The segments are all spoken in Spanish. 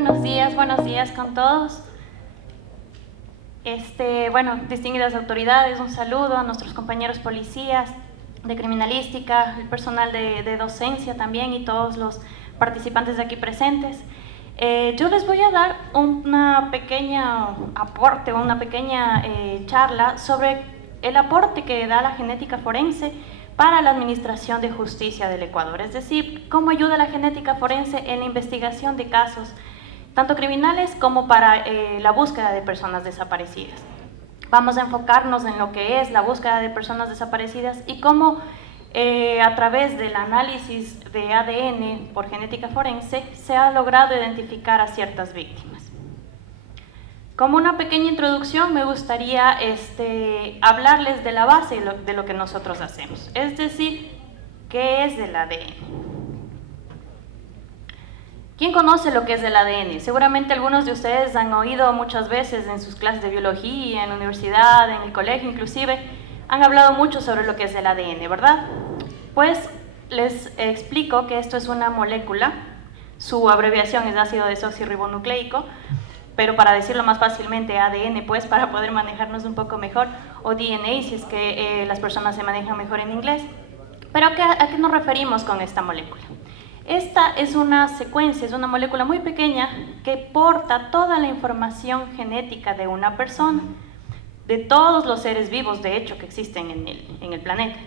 Buenos días con todos. Bueno, distinguidas autoridades, un saludo a nuestros compañeros policías de criminalística, el personal de docencia también y todos los participantes de aquí presentes. Yo les voy a dar una pequeña aporte, una pequeña charla sobre el aporte que da la genética forense para la administración de justicia del Ecuador, es decir, cómo ayuda la genética forense en la investigación de casos tanto criminales como para la búsqueda de personas desaparecidas. Vamos a enfocarnos en lo que es la búsqueda de personas desaparecidas y cómo a través del análisis de ADN por genética forense se ha logrado identificar a ciertas víctimas. Como una pequeña introducción me gustaría hablarles de la base de lo que nosotros hacemos, es decir, ¿qué es el ADN? ¿Quién conoce lo que es el ADN? Seguramente algunos de ustedes han oído muchas veces en sus clases de biología, en la universidad, en el colegio inclusive, han hablado mucho sobre lo que es el ADN, ¿verdad? Pues les explico que esto es una molécula, su abreviación es ácido desoxirribonucleico, pero para decirlo más fácilmente ADN, pues para poder manejarnos un poco mejor, o DNA si es que las personas se manejan mejor en inglés. Pero ¿a qué nos referimos con esta molécula? Esta es una secuencia, es una molécula muy pequeña que porta toda la información genética de una persona, de todos los seres vivos, de hecho, que existen en el planeta.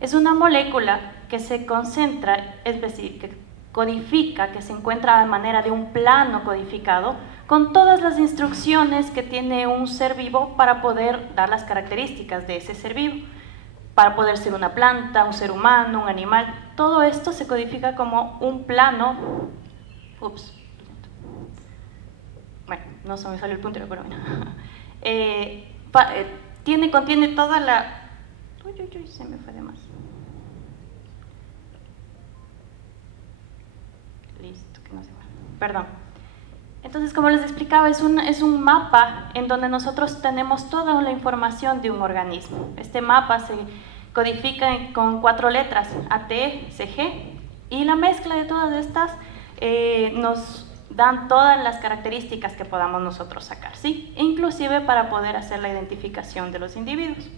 Es una molécula que se concentra, es decir, que codifica, que se encuentra de manera de un plano codificado, con todas las instrucciones que tiene un ser vivo para poder dar las características de ese ser vivo. Para poder ser una planta, un ser humano, un animal, todo esto se codifica como un plano. Bueno, no se me salió el puntero, pero bueno. Contiene toda la... se me fue de más. Listo, que no se va. Perdón. Entonces, como les explicaba, es un mapa en donde nosotros tenemos toda la información de un organismo. Este mapa se codifica con 4 letras, A, T, C, G, y la mezcla de todas estas nos dan todas las características que podamos nosotros sacar, ¿sí? Inclusive para poder hacer la identificación de los individuos.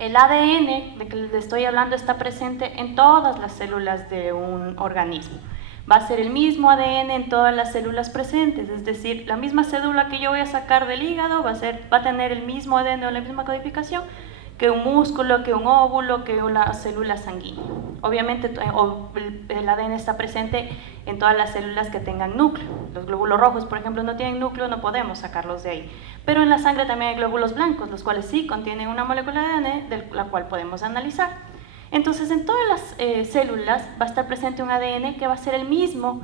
El ADN de que les estoy hablando está presente en todas las células de un organismo. Va a ser el mismo ADN en todas las células presentes, es decir, la misma cédula que yo voy a sacar del hígado va a tener el mismo ADN o la misma codificación que un músculo, que un óvulo, que una célula sanguínea. Obviamente el ADN está presente en todas las células que tengan núcleo. Los glóbulos rojos, por ejemplo, no tienen núcleo, no podemos sacarlos de ahí. Pero en la sangre también hay glóbulos blancos, los cuales sí contienen una molécula de ADN, de la cual podemos analizar. Entonces, en todas las células va a estar presente un ADN que va a ser el mismo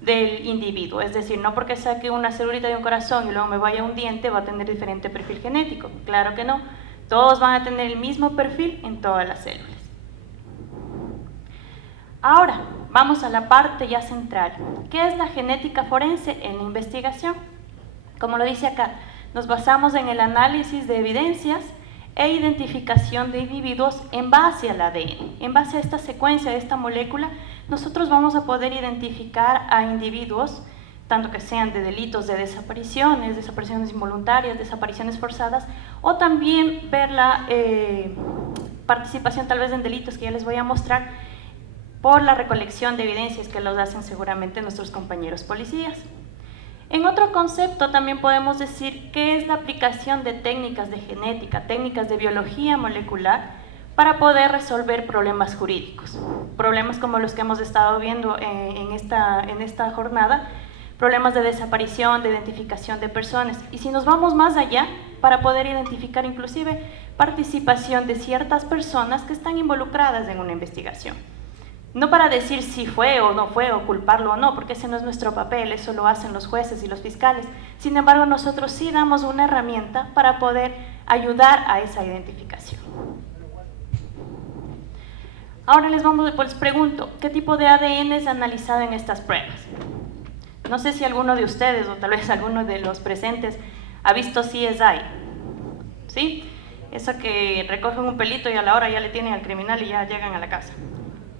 del individuo, es decir, no porque saque una celulita de un corazón y luego me vaya a un diente va a tener diferente perfil genético, claro que no, todos van a tener el mismo perfil en todas las células. Ahora, vamos a la parte ya central, ¿qué es la genética forense en la investigación? Como lo dice acá, nos basamos en el análisis de evidencias e identificación de individuos en base al ADN. En base a esta secuencia de esta molécula, nosotros vamos a poder identificar a individuos, tanto que sean de delitos de desapariciones, desapariciones involuntarias, desapariciones forzadas, o también ver la participación tal vez en delitos que ya les voy a mostrar por la recolección de evidencias que los hacen seguramente nuestros compañeros policías. En otro concepto también podemos decir qué es la aplicación de técnicas de genética, técnicas de biología molecular para poder resolver problemas jurídicos. Problemas como los que hemos estado viendo en esta jornada, problemas de desaparición, de identificación de personas. Y si nos vamos más allá, para poder identificar inclusive participación de ciertas personas que están involucradas en una investigación. No para decir si fue o no fue, o culparlo o no, porque ese no es nuestro papel, eso lo hacen los jueces y los fiscales. Sin embargo, nosotros sí damos una herramienta para poder ayudar a esa identificación. Ahora les pregunto, ¿qué tipo de ADN es analizado en estas pruebas? No sé si alguno de ustedes, o tal vez alguno de los presentes, ha visto CSI, ¿sí? Eso que recogen un pelito y a la hora ya le tienen al criminal y ya llegan a la casa.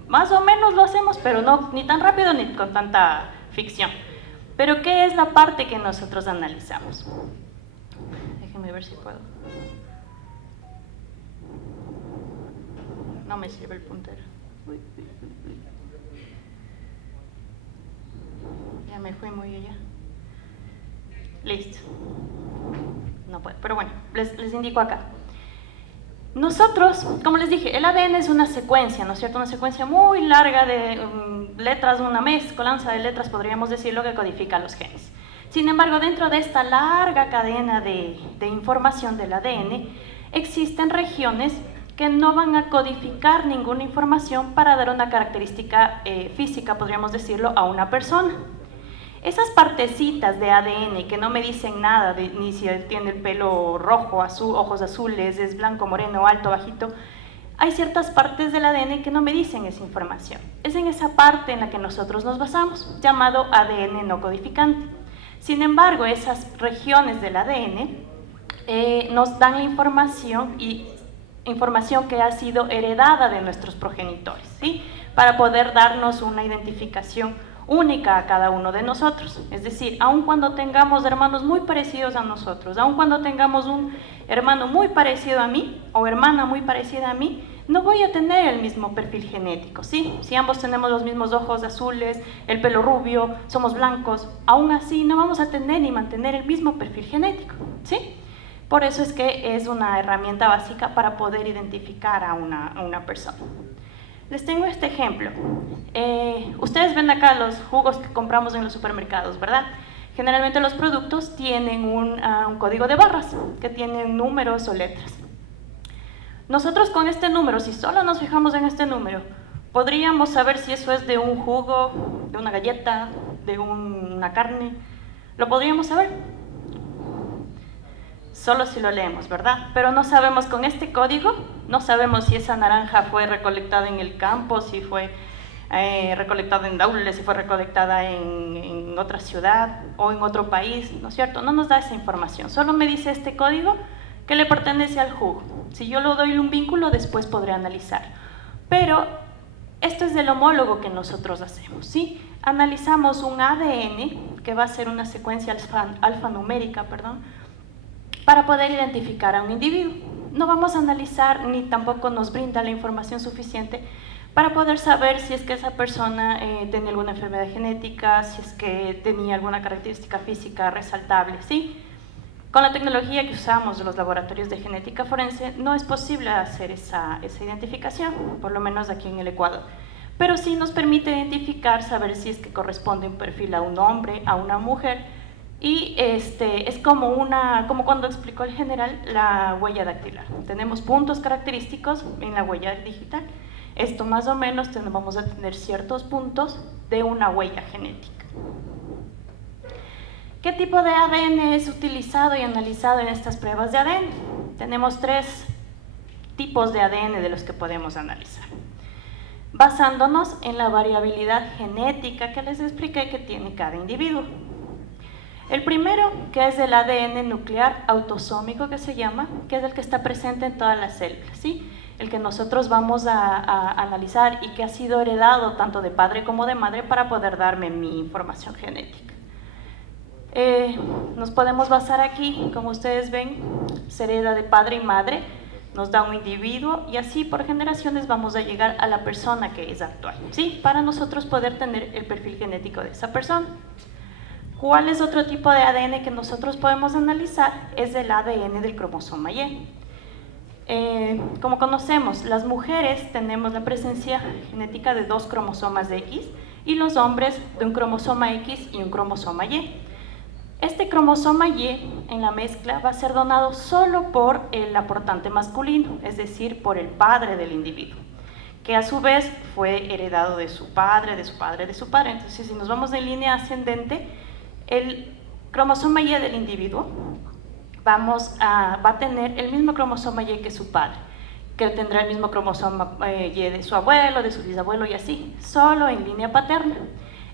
Más o menos lo hacemos, pero no ni tan rápido ni con tanta ficción. Pero ¿qué es la parte que nosotros analizamos? Déjenme ver si puedo. No me sirve el puntero. Ya me fui muy allá. Listo. No puedo, pero bueno, les indico acá. Nosotros, como les dije, el ADN es una secuencia, ¿no es cierto? Una secuencia muy larga de letras, una mezcolanza de letras, podríamos decirlo, que codifica los genes. Sin embargo, dentro de esta larga cadena de información del ADN, existen regiones que no van a codificar ninguna información para dar una característica física, podríamos decirlo, a una persona. Esas partecitas de ADN que no me dicen nada, ni si él tiene el pelo rojo, azul, ojos azules, es blanco, moreno, alto, bajito, hay ciertas partes del ADN que no me dicen esa información. Es en esa parte en la que nosotros nos basamos, llamado ADN no codificante. Sin embargo, esas regiones del ADN nos dan la información que ha sido heredada de nuestros progenitores, ¿sí? Para poder darnos una identificación única a cada uno de nosotros. Es decir, aun cuando tengamos hermanos muy parecidos a nosotros, aun cuando tengamos un hermano muy parecido a mí o hermana muy parecida a mí, no voy a tener el mismo perfil genético, ¿sí? Si ambos tenemos los mismos ojos azules, el pelo rubio, somos blancos, aún así no vamos a tener ni mantener el mismo perfil genético, ¿sí? Por eso es que es una herramienta básica para poder identificar a una persona. Les tengo este ejemplo. Ustedes ven acá los jugos que compramos en los supermercados, ¿verdad? Generalmente los productos tienen un código de barras, que tienen números o letras. Nosotros con este número, si solo nos fijamos en este número, podríamos saber si eso es de un jugo, de una galleta, de una carne. Lo podríamos saber. Solo si lo leemos, ¿verdad? Pero no sabemos con este código, no sabemos si esa naranja fue recolectada en el campo, si fue recolectada en Daule, si fue recolectada en otra ciudad o en otro país, ¿no es cierto? No nos da esa información, solo me dice este código que le pertenece al jugo. Si yo le doy un vínculo, después podré analizar. Pero esto es del homólogo que nosotros hacemos, ¿sí? Analizamos un ADN, que va a ser una secuencia alfanumérica, para poder identificar a un individuo. No vamos a analizar ni tampoco nos brinda la información suficiente para poder saber si es que esa persona tenía alguna enfermedad genética, si es que tenía alguna característica física resaltable, ¿sí? Con la tecnología que usamos de los laboratorios de genética forense no es posible hacer esa identificación, por lo menos aquí en el Ecuador. Pero sí nos permite identificar, saber si es que corresponde un perfil a un hombre, a una mujer, y es como cuando explicó el general la huella dactilar. Tenemos puntos característicos en la huella digital. Esto más o menos vamos a tener ciertos puntos de una huella genética. ¿Qué tipo de ADN es utilizado y analizado en estas pruebas de ADN? Tenemos 3 tipos de ADN de los que podemos analizar, basándonos en la variabilidad genética que les expliqué que tiene cada individuo. El primero, que es el ADN nuclear autosómico, que se llama, que es el que está presente en todas las células, ¿sí? El que nosotros vamos a analizar y que ha sido heredado tanto de padre como de madre para poder darme mi información genética. Nos podemos basar aquí, como ustedes ven, se hereda de padre y madre, nos da un individuo y así por generaciones vamos a llegar a la persona que es actual, ¿sí? Para nosotros poder tener el perfil genético de esa persona. ¿Cuál es otro tipo de ADN que nosotros podemos analizar? Es el ADN del cromosoma Y. Como conocemos, las mujeres tenemos la presencia genética de 2 cromosomas de X y los hombres de un cromosoma X y un cromosoma Y. Este cromosoma Y en la mezcla va a ser donado solo por el aportante masculino, es decir, por el padre del individuo, que a su vez fue heredado de su padre, de su padre, de su padre. Entonces, si nos vamos en línea ascendente, el cromosoma Y del individuo va a tener el mismo cromosoma Y que su padre, que tendrá el mismo cromosoma Y de su abuelo, de su bisabuelo y así, solo en línea paterna.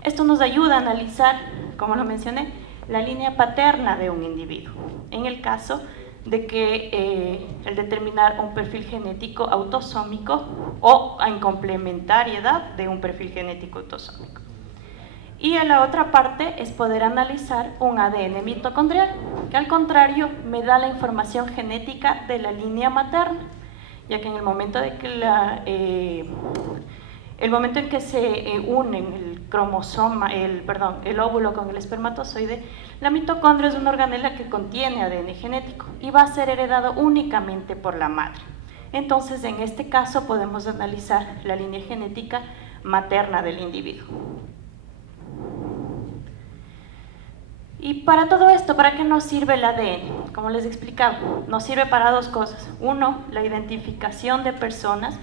Esto nos ayuda a analizar, como lo mencioné, la línea paterna de un individuo, en el caso de que el determinar un perfil genético autosómico o en complementariedad de un perfil genético autosómico. Y en la otra parte es poder analizar un ADN mitocondrial, que al contrario me da la información genética de la línea materna, ya que en el momento de que el momento en que se unen el cromosoma, el óvulo con el espermatozoide, la mitocondria es una organela que contiene ADN genético y va a ser heredado únicamente por la madre. Entonces, en este caso podemos analizar la línea genética materna del individuo. Y para todo esto, ¿para qué nos sirve el ADN? Como les explicaba, nos sirve para dos cosas. Uno, la identificación de personas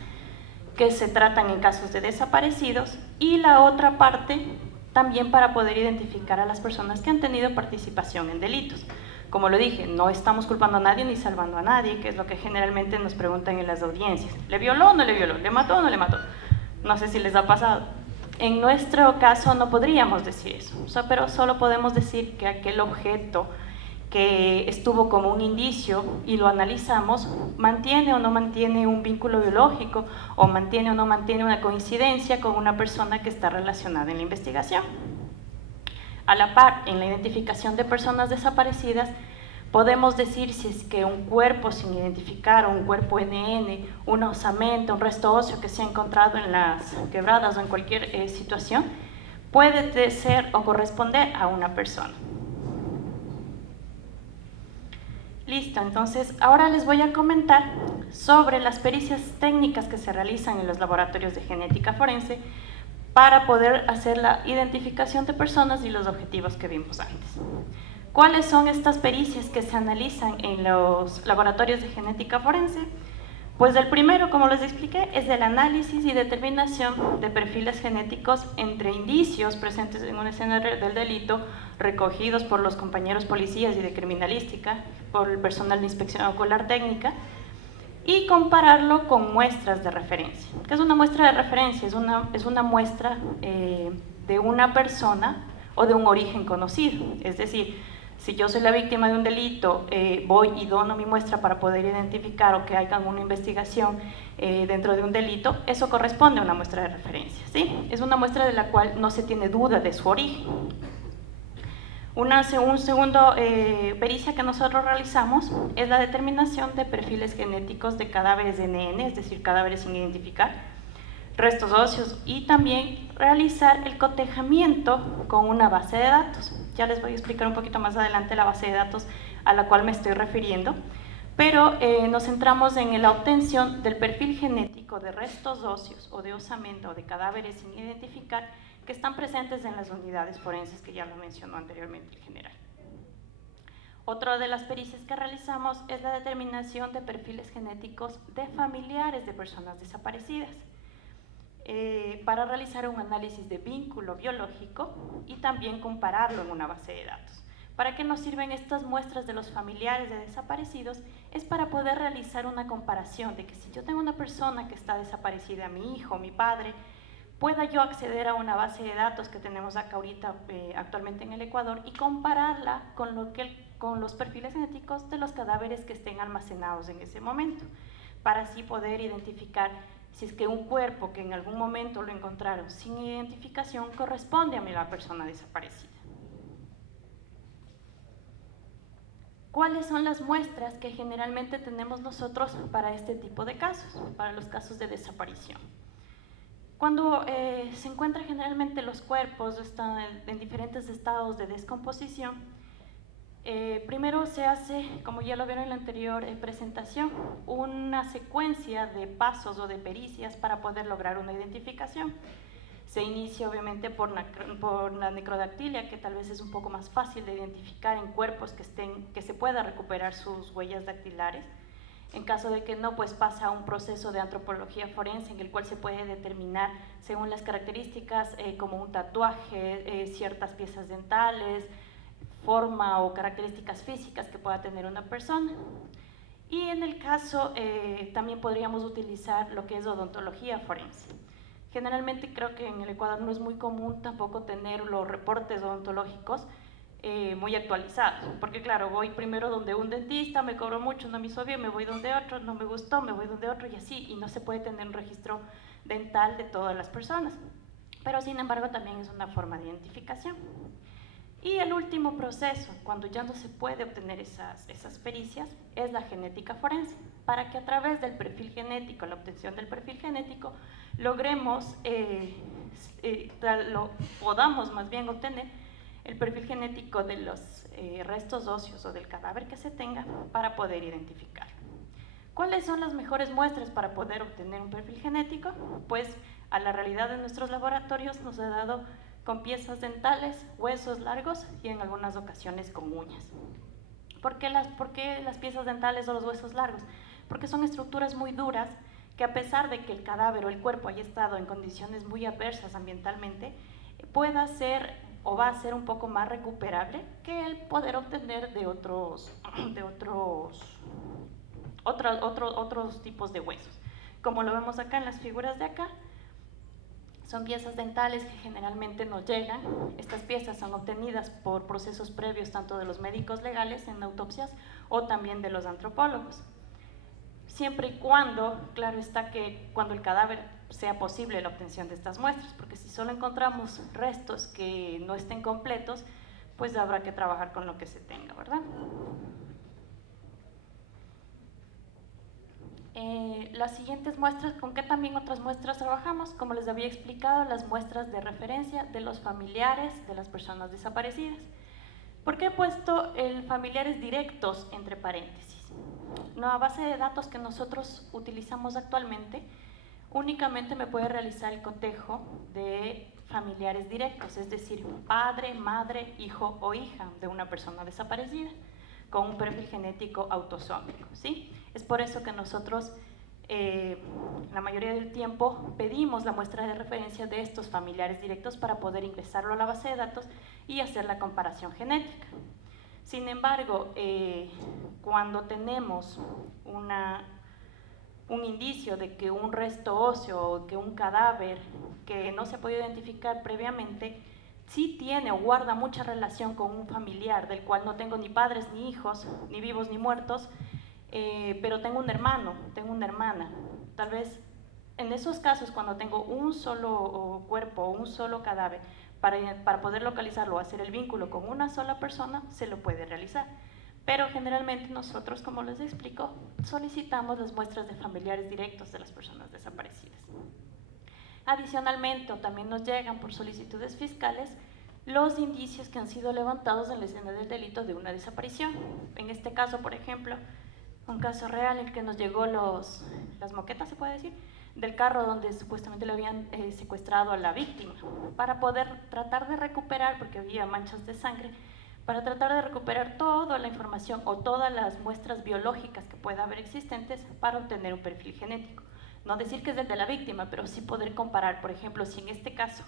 que se tratan en casos de desaparecidos, y la otra parte también para poder identificar a las personas que han tenido participación en delitos. Como lo dije, no estamos culpando a nadie ni salvando a nadie, que es lo que generalmente nos preguntan en las audiencias. ¿Le violó o no le violó? ¿Le mató o no le mató? No sé si les ha pasado. En nuestro caso no podríamos decir eso, pero solo podemos decir que aquel objeto que estuvo como un indicio y lo analizamos, mantiene o no mantiene un vínculo biológico, o mantiene o no mantiene una coincidencia con una persona que está relacionada en la investigación. A la par, en la identificación de personas desaparecidas, podemos decir si es que un cuerpo sin identificar, un cuerpo NN, una osamenta, un resto óseo que se ha encontrado en las quebradas o en cualquier situación, puede ser o corresponder a una persona. Listo, entonces ahora les voy a comentar sobre las pericias técnicas que se realizan en los laboratorios de genética forense para poder hacer la identificación de personas y los objetivos que vimos antes. ¿Cuáles son estas pericias que se analizan en los laboratorios de genética forense? Pues el primero, como les expliqué, es el análisis y determinación de perfiles genéticos entre indicios presentes en una escena del delito, recogidos por los compañeros policías y de criminalística, por el personal de inspección ocular técnica, y compararlo con muestras de referencia. ¿Qué es una muestra de referencia? Es una muestra de una persona o de un origen conocido, es decir, si yo soy la víctima de un delito, voy y dono mi muestra para poder identificar o que haya alguna investigación dentro de un delito, eso corresponde a una muestra de referencia, ¿sí? Es una muestra de la cual no se tiene duda de su origen. Un segundo pericia que nosotros realizamos es la determinación de perfiles genéticos de cadáveres de NN, es decir, cadáveres sin identificar, restos óseos, y también realizar el cotejamiento con una base de datos. Ya les voy a explicar un poquito más adelante la base de datos a la cual me estoy refiriendo, pero nos centramos en la obtención del perfil genético de restos óseos o de osamenta o de cadáveres sin identificar que están presentes en las unidades forenses, que ya lo mencionó anteriormente el general. Otra de las pericias que realizamos es la determinación de perfiles genéticos de familiares de personas desaparecidas, para realizar un análisis de vínculo biológico y también compararlo en una base de datos. ¿Para qué nos sirven estas muestras de los familiares de desaparecidos? Es para poder realizar una comparación de que si yo tengo una persona que está desaparecida, mi hijo, mi padre, pueda yo acceder a una base de datos que tenemos acá ahorita actualmente en el Ecuador y compararla con los perfiles genéticos de los cadáveres que estén almacenados en ese momento, para así poder identificar si es que un cuerpo que en algún momento lo encontraron sin identificación corresponde a la persona desaparecida. ¿Cuáles son las muestras que generalmente tenemos nosotros para este tipo de casos, para los casos de desaparición? Cuando se encuentran generalmente los cuerpos están en diferentes estados de descomposición, primero se hace, como ya lo vieron en la anterior presentación, una secuencia de pasos o de pericias para poder lograr una identificación. Se inicia obviamente por la necrodactilia, que tal vez es un poco más fácil de identificar en cuerpos que se pueda recuperar sus huellas dactilares. En caso de que no, pues pasa a un proceso de antropología forense en el cual se puede determinar según las características como un tatuaje, ciertas piezas dentales, forma o características físicas que pueda tener una persona. Y en el caso también podríamos utilizar lo que es odontología forense. Generalmente creo que en el Ecuador no es muy común tampoco tener los reportes odontológicos muy actualizados, porque claro, voy primero donde un dentista, me cobró mucho, no me hizo bien, me voy donde otro, no me gustó, me voy donde otro y así, y no se puede tener un registro dental de todas las personas. pero sin embargo también es una forma de identificación. Y el último proceso, cuando ya no se puede obtener esas pericias, es la genética forense, para que a través del perfil genético, la obtención del perfil genético, logremos, podamos más bien obtener el perfil genético de los restos óseos o del cadáver que se tenga para poder identificar. ¿Cuáles son las mejores muestras para poder obtener un perfil genético? Pues a la realidad de nuestros laboratorios nos ha dado con piezas dentales, huesos largos y en algunas ocasiones con uñas. ¿Por qué las piezas dentales o los huesos largos? Porque son estructuras muy duras que, a pesar de que el cadáver o el cuerpo haya estado en condiciones muy adversas ambientalmente, pueda ser o va a ser un poco más recuperable que el poder obtener de otros tipos de huesos. Como lo vemos acá en las figuras de acá, son piezas dentales que generalmente nos llegan. Estas piezas son obtenidas por procesos previos tanto de los médicos legales en autopsias o también de los antropólogos. Siempre y cuando, claro está que cuando el cadáver sea posible la obtención de estas muestras, porque si solo encontramos restos que no estén completos, pues habrá que trabajar con lo que se tenga, ¿verdad? Las siguientes muestras, ¿con qué también otras muestras trabajamos? Como les había explicado, las muestras de referencia de los familiares de las personas desaparecidas. ¿Por qué he puesto familiares directos entre paréntesis? La base de datos que nosotros utilizamos actualmente únicamente me puede realizar el cotejo de familiares directos, es decir, padre, madre, hijo o hija de una persona desaparecida, con un perfil genético autosómico, ¿sí? Es por eso que nosotros la mayoría del tiempo pedimos la muestra de referencia de estos familiares directos para poder ingresarlo a la base de datos y hacer la comparación genética. Sin embargo, cuando tenemos un indicio de que un resto óseo o que un cadáver que no se ha podido identificar previamente sí tiene o guarda mucha relación con un familiar del cual no tengo ni padres ni hijos, ni vivos ni muertos, pero tengo un hermano, tengo una hermana. Tal vez en esos casos, cuando tengo un solo cuerpo o un solo cadáver, para poder localizarlo o hacer el vínculo con una sola persona, se lo puede realizar. Pero generalmente nosotros, como les explico, solicitamos las muestras de familiares directos de las personas desaparecidas. Adicionalmente, o también nos llegan por solicitudes fiscales los indicios que han sido levantados en la escena del delito de una desaparición. En este caso, por ejemplo, un caso real en el que nos llegó las moquetas, se puede decir, del carro donde supuestamente le habían secuestrado a la víctima, para poder tratar de recuperar, porque había manchas de sangre, para tratar de recuperar toda la información o todas las muestras biológicas que pueda haber existentes para obtener un perfil genético. No decir que es el de la víctima, pero sí poder comparar, por ejemplo, si en este caso,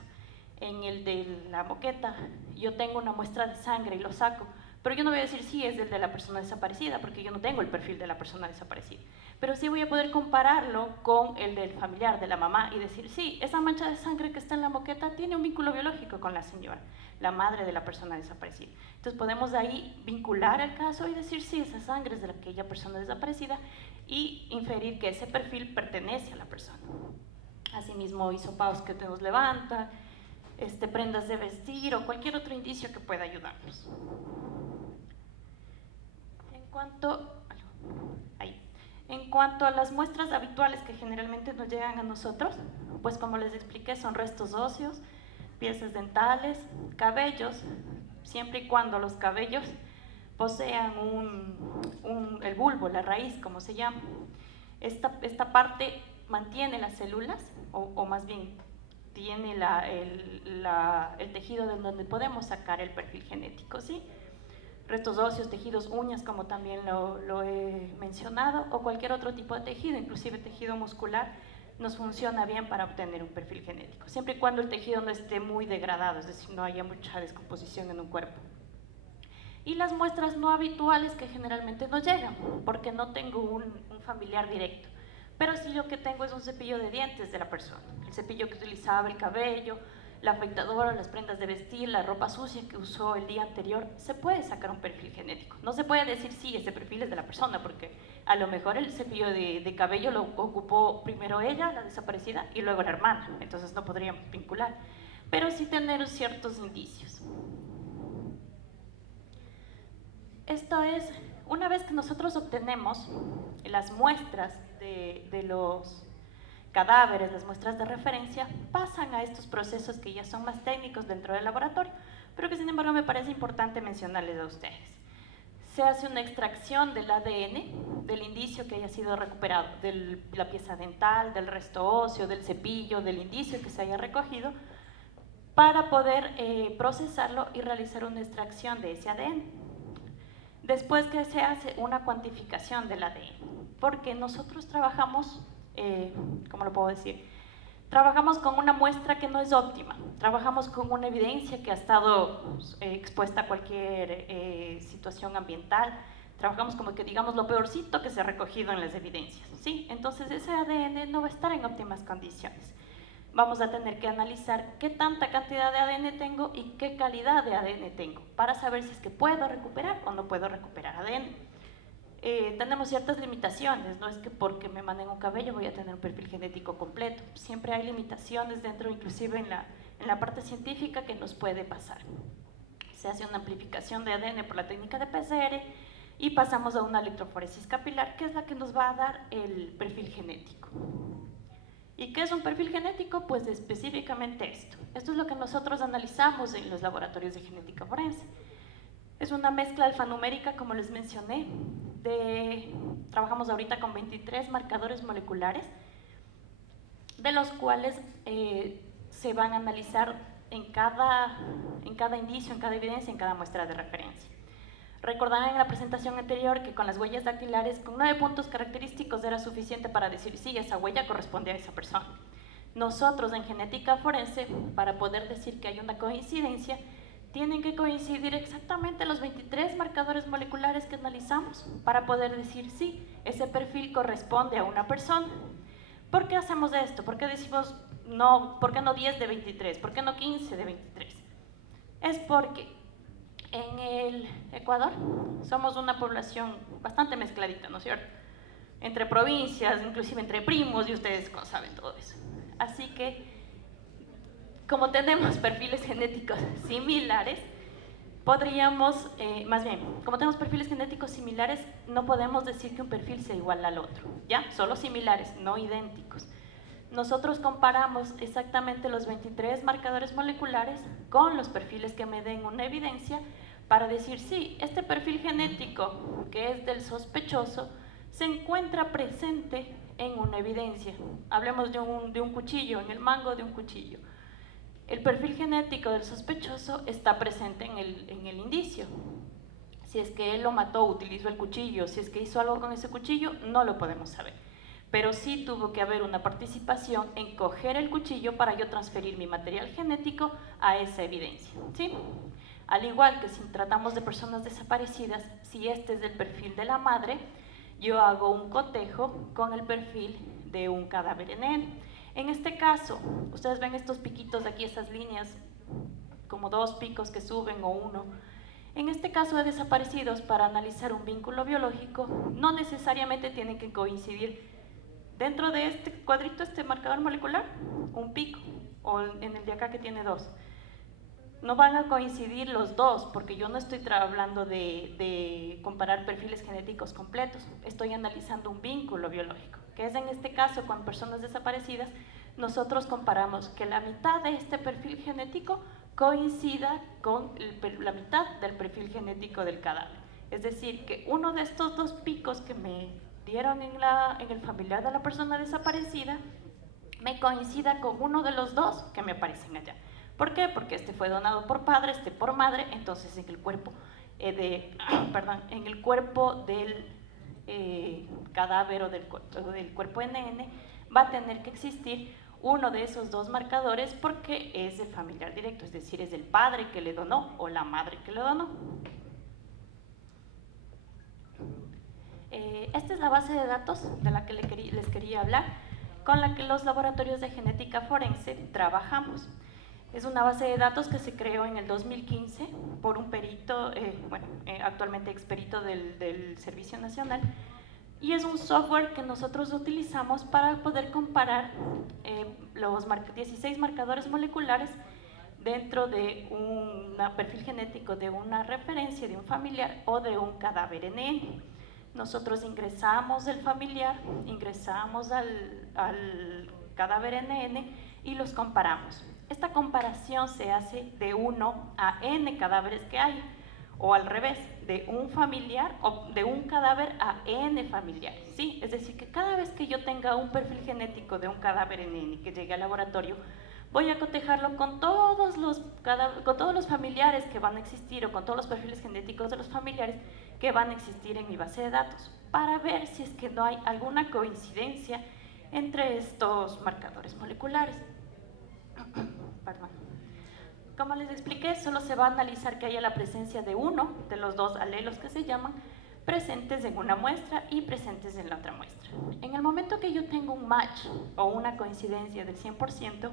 en el de la moqueta, yo tengo una muestra de sangre y lo saco, pero yo no voy a decir sí es el de la persona desaparecida, porque yo no tengo el perfil de la persona desaparecida, pero sí voy a poder compararlo con el del familiar, de la mamá, y decir sí, esa mancha de sangre que está en la moqueta tiene un vínculo biológico con la señora, la madre de la persona desaparecida. Entonces podemos ahí vincular el caso y decir sí, esa sangre es de aquella persona desaparecida y inferir que ese perfil pertenece a la persona. Asimismo, hisopados que nos levantan, prendas de vestir o cualquier otro indicio que pueda ayudarnos. En cuanto a las muestras habituales que generalmente nos llegan a nosotros, pues como les expliqué, son restos óseos, piezas dentales, cabellos, siempre y cuando los cabellos posean el bulbo, la raíz, como se llama. Esta parte mantiene las células, o más bien tiene el tejido de donde podemos sacar el perfil genético, ¿sí? Restos óseos, tejidos, uñas, como también lo he mencionado, o cualquier otro tipo de tejido, inclusive tejido muscular, nos funciona bien para obtener un perfil genético, siempre y cuando el tejido no esté muy degradado, es decir, no haya mucha descomposición en un cuerpo. Y las muestras no habituales que generalmente nos llegan, porque no tengo un familiar directo, pero sí lo que tengo es un cepillo de dientes de la persona, el cepillo que utilizaba, el cabello, la afeitadora, las prendas de vestir, la ropa sucia que usó el día anterior, se puede sacar un perfil genético. No se puede decir sí, ese perfil es de la persona, porque a lo mejor el cepillo de cabello lo ocupó primero ella, la desaparecida, y luego la hermana, entonces no podríamos vincular. pero sí tener ciertos indicios. Esto es, una vez que nosotros obtenemos las muestras de los cadáveres, las muestras de referencia, pasan a estos procesos que ya son más técnicos dentro del laboratorio, pero que sin embargo me parece importante mencionarles a ustedes. Se hace una extracción del ADN, del indicio que haya sido recuperado, de la pieza dental, del resto óseo, del cepillo, del indicio que se haya recogido, para poder procesarlo y realizar una extracción de ese ADN. Después que se hace una cuantificación del ADN, porque nosotros trabajamos, ¿cómo lo puedo decir? Trabajamos con una muestra que no es óptima, trabajamos con una evidencia que ha estado expuesta a cualquier situación ambiental, trabajamos como que digamos lo peorcito que se ha recogido en las evidencias, ¿sí? Entonces ese ADN no va a estar en óptimas condiciones. Vamos a tener que analizar qué tanta cantidad de ADN tengo y qué calidad de ADN tengo, para saber si es que puedo recuperar o no puedo recuperar ADN. Tenemos ciertas limitaciones, no es que porque me manden un cabello voy a tener un perfil genético completo, siempre hay limitaciones dentro, inclusive en la parte científica, que nos puede pasar. Se hace una amplificación de ADN por la técnica de PCR y pasamos a una electroforesis capilar, que es la que nos va a dar el perfil genético. ¿Y qué es un perfil genético? Pues específicamente esto. Esto es lo que nosotros analizamos en los laboratorios de genética forense. Es una mezcla alfanumérica, como les mencioné. Trabajamos ahorita con 23 marcadores moleculares, de los cuales se van a analizar en cada indicio, en cada evidencia, en cada muestra de referencia. Recordarán en la presentación anterior que con las huellas dactilares, con 9 puntos característicos era suficiente para decir sí, esa huella corresponde a esa persona. Nosotros en genética forense, para poder decir que hay una coincidencia, tienen que coincidir exactamente los 23 marcadores moleculares que analizamos para poder decir sí, ese perfil corresponde a una persona. ¿Por qué hacemos esto? ¿Por qué decimos no, por qué no 10 de 23? ¿Por qué no 15 de 23? Es porque en el Ecuador somos una población bastante mezcladita, ¿no es cierto? Entre provincias, inclusive entre primos, y ustedes saben todo eso. Así que, como tenemos perfiles genéticos similares, podríamos, más bien, como tenemos perfiles genéticos similares, no podemos decir que un perfil sea igual al otro, ¿ya? Solo similares, no idénticos. Nosotros comparamos exactamente los 23 marcadores moleculares con los perfiles que me den una evidencia para decir, sí, este perfil genético, que es del sospechoso, se encuentra presente en una evidencia. Hablemos de un cuchillo, en el mango de un cuchillo. El perfil genético del sospechoso está presente en el indicio. Si es que él lo mató, utilizó el cuchillo, si es que hizo algo con ese cuchillo, no lo podemos saber. Pero sí tuvo que haber una participación en coger el cuchillo para yo transferir mi material genético a esa evidencia, ¿sí? Al igual que si tratamos de personas desaparecidas, si este es del perfil de la madre, yo hago un cotejo con el perfil de un cadáver en él. En este caso, ustedes ven estos piquitos de aquí, esas líneas, como 2 picos que suben o 1. En este caso de desaparecidos, para analizar un vínculo biológico, no necesariamente tienen que coincidir dentro de este cuadrito, este marcador molecular, un pico, o en el de acá que tiene 2. No van a coincidir los dos, porque yo no estoy hablando de comparar perfiles genéticos completos, estoy analizando un vínculo biológico, que es en este caso con personas desaparecidas. Nosotros comparamos que la mitad de este perfil genético coincida con la mitad del perfil genético del cadáver. Es decir, que uno de estos 2 picos que me dieron en el familiar de la persona desaparecida me coincida con uno de los 2 que me aparecen allá. ¿Por qué? Porque este fue donado por padre, este por madre, entonces en el cuerpo del cadáver o del cuerpo NN va a tener que existir uno de esos 2 marcadores, porque es de familiar directo, es decir, es del padre que le donó o la madre que le donó. Esta es la base de datos de la que les quería hablar, con la que los laboratorios de genética forense trabajamos. Es una base de datos que se creó en el 2015 por un perito, actualmente experito del Servicio Nacional, y es un software que nosotros utilizamos para poder comparar los 16 marcadores moleculares dentro de un perfil genético de una referencia de un familiar o de un cadáver NN. Nosotros ingresamos el familiar, ingresamos al cadáver NN y los comparamos. Esta comparación se hace de 1 a N cadáveres que hay, o al revés, de un familiar o de un cadáver a N familiares, ¿sí? Es decir, que cada vez que yo tenga un perfil genético de un cadáver NN que llegue al laboratorio, voy a cotejarlo con todos los familiares que van a existir o con todos los perfiles genéticos de los familiares que van a existir en mi base de datos para ver si es que no hay alguna coincidencia entre estos marcadores moleculares. Perdón. Como les expliqué, solo se va a analizar que haya la presencia de uno de los dos alelos que se llaman presentes en una muestra y presentes en la otra muestra. En el momento que yo tengo un match o una coincidencia del 100%,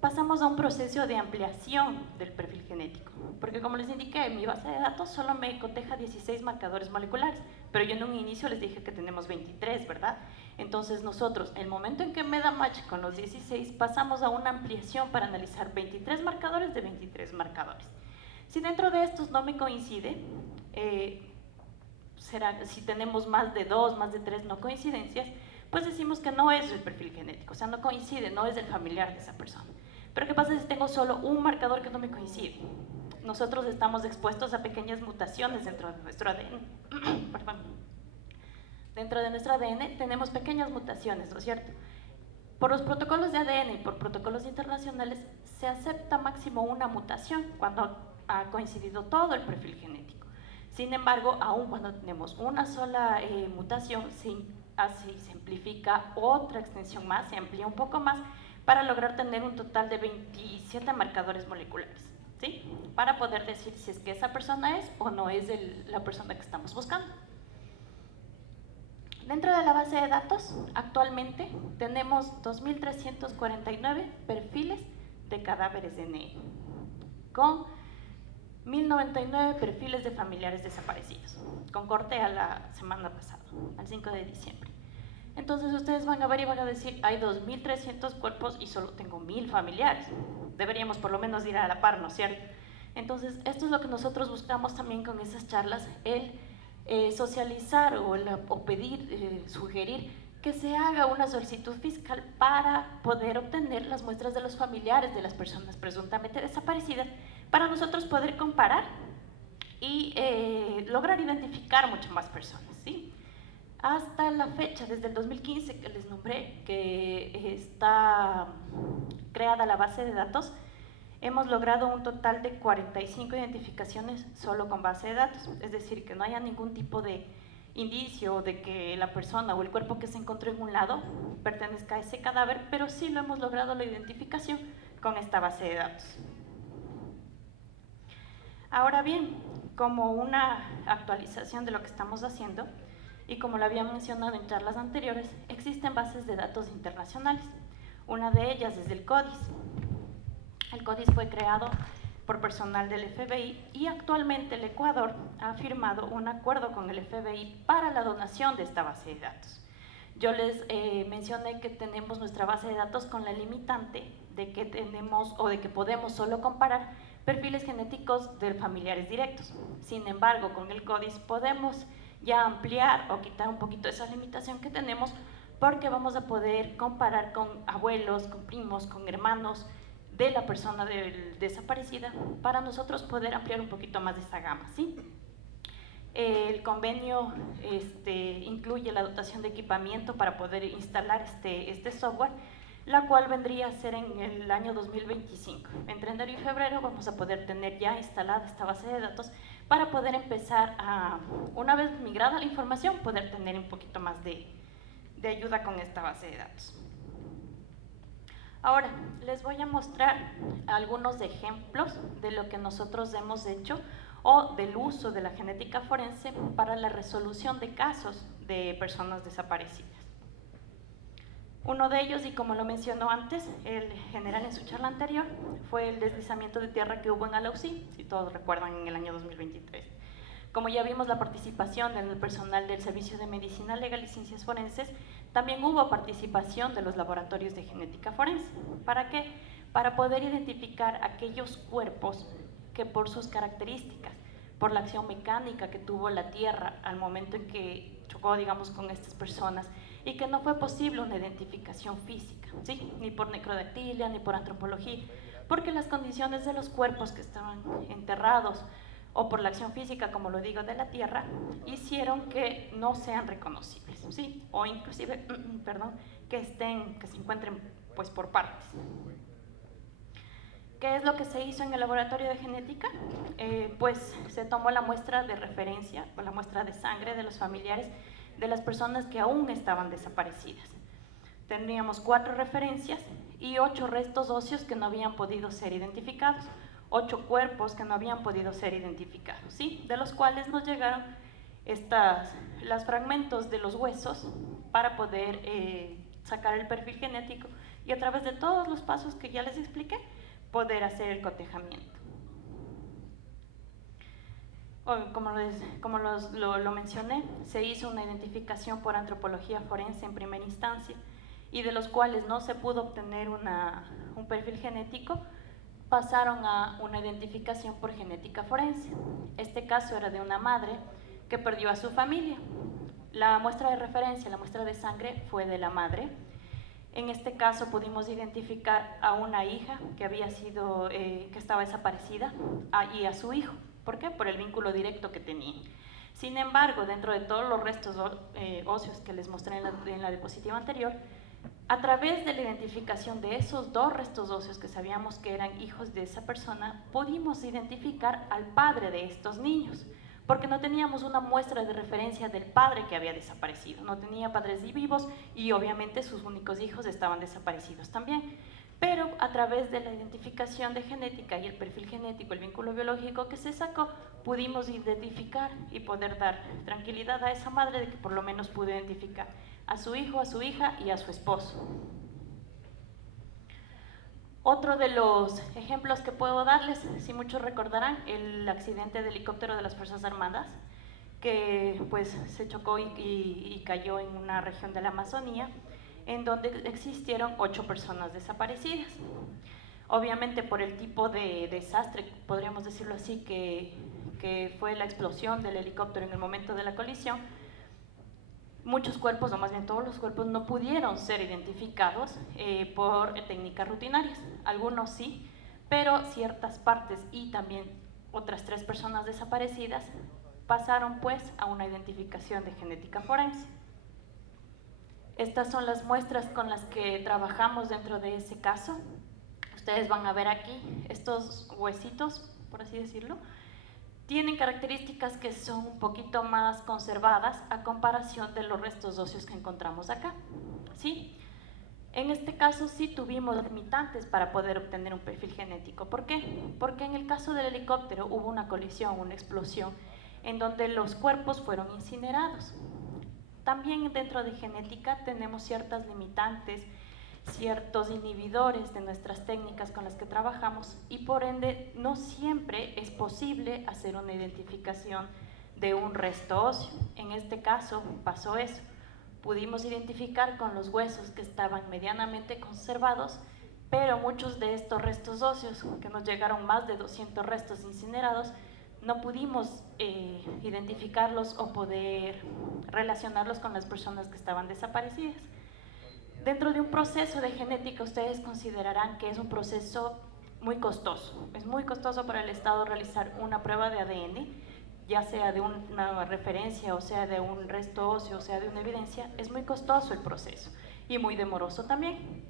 pasamos a un proceso de ampliación del perfil genético, porque como les indiqué, mi base de datos solo me coteja 16 marcadores moleculares, pero yo en un inicio les dije que tenemos 23, ¿verdad? Entonces nosotros, el momento en que me da match con los 16, pasamos a una ampliación para analizar 23 marcadores de 23 marcadores. Si dentro de estos no me coincide, si tenemos más de 2, más de 3 no coincidencias, pues decimos que no es el perfil genético, o sea, no coincide, no es el familiar de esa persona. Pero ¿qué pasa si tengo solo un marcador que no me coincide? Nosotros estamos expuestos a pequeñas mutaciones dentro de nuestro ADN. Perdón. Dentro de nuestro ADN tenemos pequeñas mutaciones, ¿no es cierto? Por los protocolos de ADN y por protocolos internacionales se acepta máximo una mutación cuando ha coincidido todo el perfil genético. Sin embargo, aún cuando tenemos una sola mutación, se amplifica otra extensión más, se amplía un poco más para lograr tener un total de 27 marcadores moleculares, ¿sí? Para poder decir si es que esa persona es o no es la persona que estamos buscando. Dentro de la base de datos, actualmente tenemos 2.349 perfiles de cadáveres de NN, con 1.099 perfiles de familiares desaparecidos, con corte a la semana pasada, al 5 de diciembre. Entonces ustedes van a ver y van a decir, hay 2.300 cuerpos y solo tengo 1.000 familiares. Deberíamos por lo menos ir a la par, ¿no es cierto? Entonces, esto es lo que nosotros buscamos también con esas charlas, el socializar o pedir, sugerir que se haga una solicitud fiscal para poder obtener las muestras de los familiares de las personas presuntamente desaparecidas, para nosotros poder comparar y lograr identificar mucho más personas, ¿sí? Hasta la fecha, desde el 2015 que les nombré, que está creada la base de datos, hemos logrado un total de 45 identificaciones solo con base de datos, es decir, que no haya ningún tipo de indicio de que la persona o el cuerpo que se encontró en un lado pertenezca a ese cadáver, pero sí lo hemos logrado la identificación con esta base de datos. Ahora bien, como una actualización de lo que estamos haciendo, y como lo había mencionado en charlas anteriores, existen bases de datos internacionales. Una de ellas es el CODIS. El CODIS fue creado por personal del FBI y actualmente el Ecuador ha firmado un acuerdo con el FBI para la donación de esta base de datos. Yo les mencioné que tenemos nuestra base de datos con la limitante de que tenemos o de que podemos solo comparar perfiles genéticos de familiares directos. Sin embargo, con el CODIS podemos ya ampliar o quitar un poquito esa limitación que tenemos, porque vamos a poder comparar con abuelos, con primos, con hermanos de la persona desaparecida, para nosotros poder ampliar un poquito más de esa gama, ¿sí? El convenio incluye la dotación de equipamiento para poder instalar este software, la cual vendría a ser en el año 2025. Entre enero y febrero vamos a poder tener ya instalada esta base de datos para poder empezar a, una vez migrada la información, poder tener un poquito más de ayuda con esta base de datos. Ahora, les voy a mostrar algunos ejemplos de lo que nosotros hemos hecho o del uso de la genética forense para la resolución de casos de personas desaparecidas. Uno de ellos, y como lo mencionó antes el general en su charla anterior, fue el deslizamiento de tierra que hubo en Alausí, si todos recuerdan, en el año 2023. Como ya vimos la participación del personal del Servicio de Medicina Legal y Ciencias Forenses, también hubo participación de los laboratorios de genética forense. ¿Para qué? para poder identificar aquellos cuerpos que por sus características, por la acción mecánica que tuvo la Tierra al momento en que chocó, digamos, con estas personas, y que no fue posible una identificación física, ¿sí? Ni por necrodactilia, ni por antropología, porque las condiciones de los cuerpos que estaban enterrados o por la acción física, como lo digo, de la Tierra, hicieron que no sean reconocibles, ¿sí? O inclusive, perdón, que se encuentren pues por partes. ¿Qué es lo que se hizo en el laboratorio de genética? Pues se tomó la muestra de referencia, o la muestra de sangre de los familiares de las personas que aún estaban desaparecidas. Teníamos 4 referencias y 8 restos óseos que no habían podido ser identificados, 8 cuerpos que no habían podido ser identificados, ¿sí? De los cuales nos llegaron los fragmentos de los huesos para poder sacar el perfil genético y a través de todos los pasos que ya les expliqué, poder hacer el cotejamiento. Como lo mencioné, se hizo una identificación por antropología forense en primera instancia y de los cuales no se pudo obtener un perfil genético, pasaron a una identificación por genética forense. Este caso era de una madre que perdió a su familia. La muestra de referencia, la muestra de sangre, fue de la madre. En este caso pudimos identificar a una hija que que estaba desaparecida y a su hijo. ¿Por qué? Por el vínculo directo que tenían. Sin embargo, dentro de todos los restos óseos que les mostré en la diapositiva anterior, a través de la identificación de esos 2 restos óseos que sabíamos que eran hijos de esa persona, pudimos identificar al padre de estos niños, porque no teníamos una muestra de referencia del padre que había desaparecido, no tenía padres vivos y obviamente sus únicos hijos estaban desaparecidos también. Pero a través de la identificación de genética y el perfil genético, el vínculo biológico que se sacó, pudimos identificar y poder dar tranquilidad a esa madre de que por lo menos pudo identificar a su hijo, a su hija y a su esposo. Otro de los ejemplos que puedo darles, si muchos recordarán, el accidente de helicóptero de las Fuerzas Armadas, que pues se chocó y cayó en una región de la Amazonía, en donde existieron 8 personas desaparecidas. Obviamente por el tipo de desastre, podríamos decirlo así, que fue la explosión del helicóptero en el momento de la colisión, muchos cuerpos, o más bien todos los cuerpos, no pudieron ser identificados por técnicas rutinarias. Algunos sí, pero ciertas partes y también otras 3 personas desaparecidas pasaron pues a una identificación de genética forense. Estas son las muestras con las que trabajamos dentro de ese caso. Ustedes van a ver aquí estos huesitos, por así decirlo, tienen características que son un poquito más conservadas a comparación de los restos óseos que encontramos acá, ¿sí? En este caso sí tuvimos limitantes para poder obtener un perfil genético. ¿Por qué? Porque en el caso del helicóptero hubo una colisión, una explosión, en donde los cuerpos fueron incinerados. También dentro de genética tenemos ciertas limitantes, ciertos inhibidores de nuestras técnicas con las que trabajamos y por ende no siempre es posible hacer una identificación de un resto óseo. En este caso pasó eso. Pudimos identificar con los huesos que estaban medianamente conservados, pero muchos de estos restos óseos, que nos llegaron más de 200 restos incinerados, no pudimos identificarlos o poder relacionarlos con las personas que estaban desaparecidas. Dentro de un proceso de genética, ustedes considerarán que es un proceso muy costoso. Es muy costoso para el Estado realizar una prueba de ADN, ya sea de una referencia, o sea de un resto óseo, o sea de una evidencia. Es muy costoso el proceso y muy demoroso también.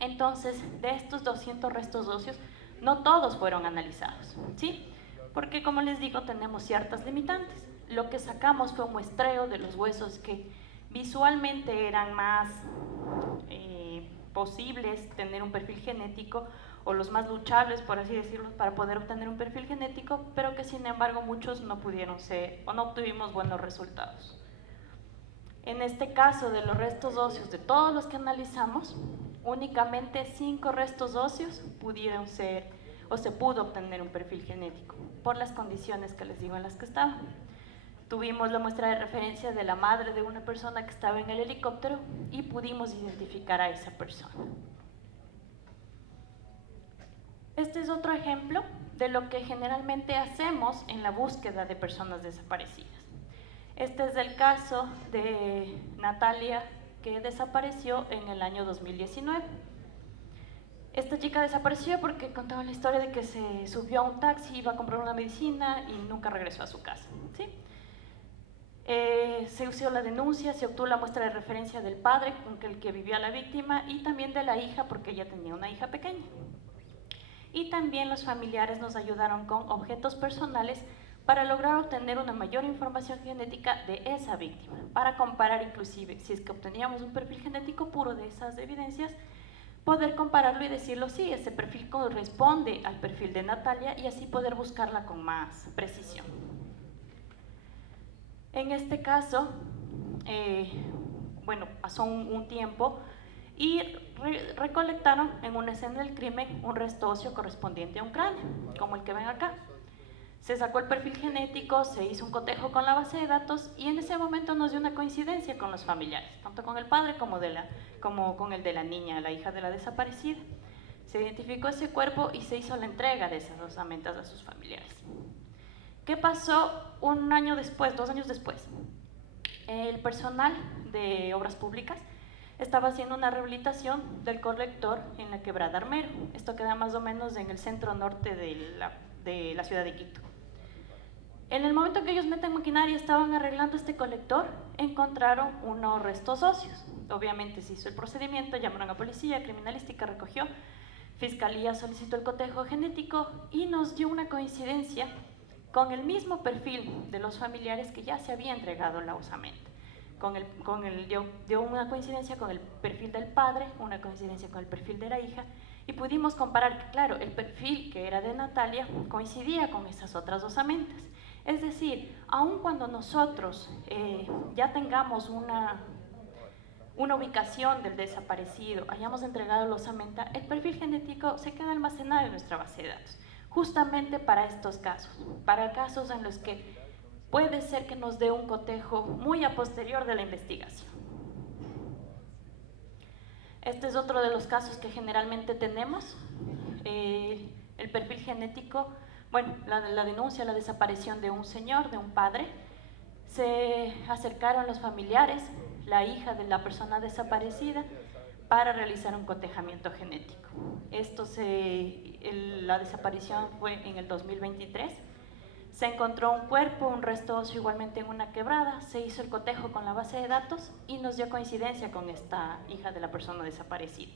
Entonces, de estos 200 restos óseos, no todos fueron analizados, ¿sí? Porque, como les digo, tenemos ciertas limitantes. Lo que sacamos fue un muestreo de los huesos que visualmente eran más posibles tener un perfil genético, o los más luchables, por así decirlo, para poder obtener un perfil genético, pero que sin embargo muchos no pudieron ser o no obtuvimos buenos resultados. En este caso de los restos óseos, de todos los que analizamos, únicamente 5 restos óseos pudieron ser o se pudo obtener un perfil genético por las condiciones que les digo en las que estaban. Tuvimos la muestra de referencia de la madre de una persona que estaba en el helicóptero y pudimos identificar a esa persona. Este es otro ejemplo de lo que generalmente hacemos en la búsqueda de personas desaparecidas. Este es el caso de Natalia, que desapareció en el año 2019. Esta chica desapareció porque contaba la historia de que se subió a un taxi, iba a comprar una medicina y nunca regresó a su casa, ¿sí? Se usó la denuncia, se obtuvo la muestra de referencia del padre con el que vivía la víctima y también de la hija, porque ella tenía una hija pequeña. Y también los familiares nos ayudaron con objetos personales para lograr obtener una mayor información genética de esa víctima, para comparar inclusive, si es que obteníamos un perfil genético puro de esas evidencias, poder compararlo y decirlo, sí, ese perfil corresponde al perfil de Natalia y así poder buscarla con más precisión. En este caso, bueno, pasó un tiempo y recolectaron en una escena del crimen un resto óseo correspondiente a un cráneo, como el que ven acá. Se sacó el perfil genético, se hizo un cotejo con la base de datos y en ese momento nos dio una coincidencia con los familiares, tanto con el padre como con el de la niña, la hija de la desaparecida. Se identificó ese cuerpo y se hizo la entrega de esas osamentas a sus familiares. ¿Qué pasó un año después, 2 años después? El personal de obras públicas estaba haciendo una rehabilitación del colector en la quebrada Armero. Esto queda más o menos en el centro norte de la ciudad de Quito. En el momento que ellos meten maquinaria y estaban arreglando este colector, encontraron unos restos óseos. Obviamente se hizo el procedimiento, llamaron a policía, criminalística recogió, fiscalía solicitó el cotejo genético y nos dio una coincidencia con el mismo perfil de los familiares que ya se había entregado la osamenta. Dio una coincidencia con el perfil del padre, una coincidencia con el perfil de la hija, y pudimos comparar que, claro, el perfil que era de Natalia coincidía con esas otras osamentas. Es decir, aun cuando nosotros ya tengamos una ubicación del desaparecido, hayamos entregado la osamenta, el perfil genético se queda almacenado en nuestra base de datos, justamente para estos casos, para casos en los que puede ser que nos dé un cotejo muy a posterior de la investigación. Este es otro de los casos que generalmente tenemos, el perfil genético, bueno, la denuncia, la desaparición de un señor, de un padre. Se acercaron los familiares, la hija de la persona desaparecida, para realizar un cotejamiento genético. La desaparición fue en el 2023. Se encontró un cuerpo, un resto óseo igualmente en una quebrada, se hizo el cotejo con la base de datos y nos dio coincidencia con esta hija de la persona desaparecida.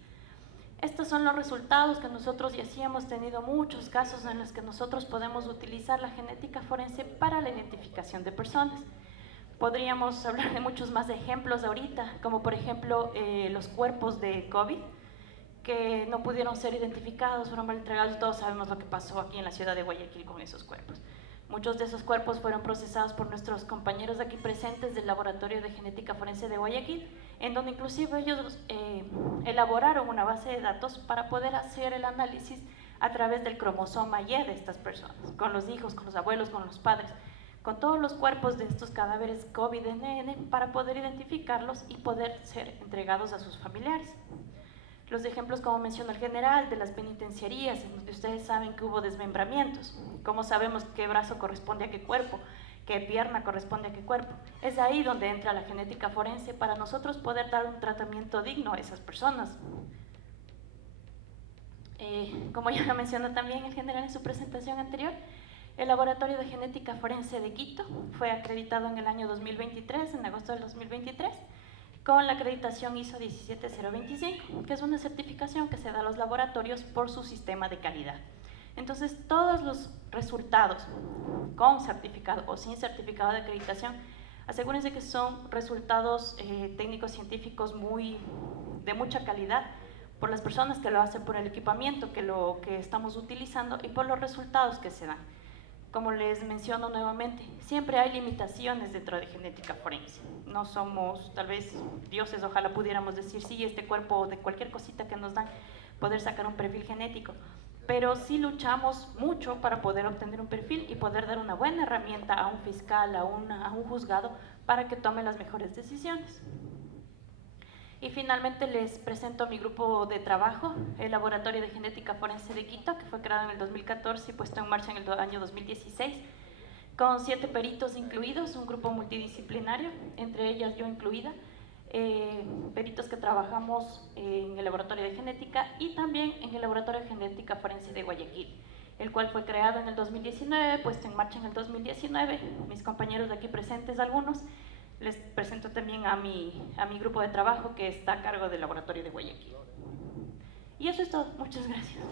Estos son los resultados que nosotros ya sí hemos tenido muchos casos en los que nosotros podemos utilizar la genética forense para la identificación de personas. Podríamos hablar de muchos más ejemplos ahorita, como por ejemplo los cuerpos de COVID, que no pudieron ser identificados, fueron mal entregados, todos sabemos lo que pasó aquí en la ciudad de Guayaquil con esos cuerpos. Muchos de esos cuerpos fueron procesados por nuestros compañeros aquí presentes del Laboratorio de Genética Forense de Guayaquil, en donde inclusive ellos elaboraron una base de datos para poder hacer el análisis a través del cromosoma Y de estas personas, con los hijos, con los abuelos, con los padres, con todos los cuerpos de estos cadáveres COVID-19 para poder identificarlos y poder ser entregados a sus familiares. Los ejemplos, como mencionó el general, de las penitenciarías, en donde ustedes saben que hubo desmembramientos. ¿Cómo sabemos qué brazo corresponde a qué cuerpo? ¿Qué pierna corresponde a qué cuerpo? Es ahí donde entra la genética forense para nosotros poder dar un tratamiento digno a esas personas. Como ya lo mencionó también el general en su presentación anterior, el Laboratorio de Genética Forense de Quito fue acreditado en el año 2023, en agosto del 2023, con la acreditación ISO 17025, que es una certificación que se da a los laboratorios por su sistema de calidad. Entonces, todos los resultados con certificado o sin certificado de acreditación, asegúrense que son resultados técnicos científicos de mucha calidad, por las personas que lo hacen, por el equipamiento que estamos utilizando y por los resultados que se dan. Como les menciono nuevamente, siempre hay limitaciones dentro de genética forense. No somos, tal vez, dioses, ojalá pudiéramos decir, sí, este cuerpo, de cualquier cosita que nos dan, poder sacar un perfil genético. Pero sí luchamos mucho para poder obtener un perfil y poder dar una buena herramienta a un fiscal, a un juzgado, para que tome las mejores decisiones. Y finalmente les presento a mi grupo de trabajo, el Laboratorio de Genética Forense de Quito, que fue creado en el 2014 y puesto en marcha en el año 2016, con 7 peritos incluidos, un grupo multidisciplinario, entre ellas yo incluida, peritos que trabajamos en el Laboratorio de Genética y también en el Laboratorio de Genética Forense de Guayaquil, el cual fue creado en el 2019, puesto en marcha en el 2019, mis compañeros de aquí presentes algunos. Les presento también a mi grupo de trabajo que está a cargo del Laboratorio de Guayaquil. Y eso es todo. Muchas gracias.